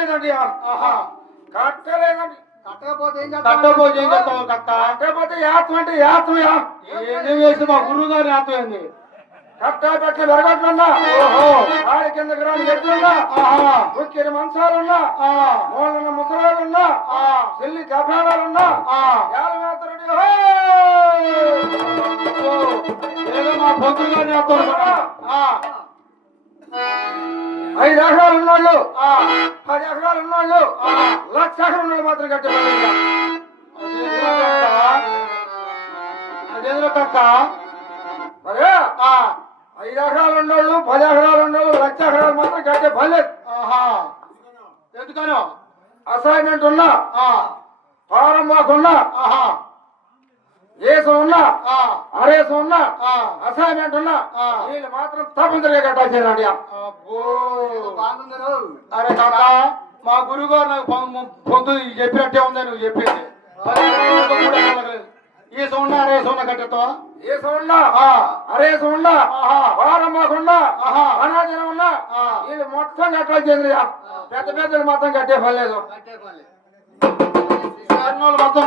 కట్టలేదండి కట్టలేదండి. కట్టకపోతే ఏం చేస్తావు కట్ట? కట్టకపోతే యాత్మ అంటే యాత్మయా? ఏం చేసి మా గురువు గారిని ఆత్మయింది కట్ట పెట్ట వెరగట్లున్నా, ఆడి కింద గ్రామం ఎట్లున్నా, ఉక్కిరి మంచాలున్నా, మూలన్న ముసలాలున్నా, చెల్లి కపాలాలున్నా, యాలమేతరుడి ఏదో మా పొద్దులు గారిని ఆత్మ 5 ఎకరాలు ఉన్నోళ్ళు, 10 ఎకరాలు ఉన్నోళ్ళు, 1,00,000 ఎకరాలు ఉన్నోళ్ళు మాత్రం కట్టేవాళ్ళు. అదేంద్ర కక్క మరి 5 ఎకరాలు ఉన్నోళ్ళు, 10 ఎకరాలు ఉన్నోళ్ళు, 1,00,000 ఎకరాలు మాత్రం కట్టే పర్లేదు. ఎందుకనో అసైన్మెంట్ ఉన్నా, ఫారం మాకున్నా, ఏసం ఉన్నా, అరేసం ఉన్నా, అసైన్మెంట్ ఉన్నా, వీళ్ళు మాత్రం తప్పనిసరిగా కట్టాల్సిందండి. అరే కాక మా గురువు గారు నాకు పొద్దు చెప్పినట్టే ఉందా నువ్వు చెప్పింది. ఏసం ఉన్నా అరేసం ఉన్నా కట్టేస్తావా? ఏసం ఉన్నా, అరేసం ఉన్నా, ఫారం మాకున్నా, అనాజనం ఉన్నా, వీళ్ళు మొత్తం కట్టాల్సింది. పెద్ద పెద్దలు మాత్రం కట్టే పర్లేదు. మొత్తం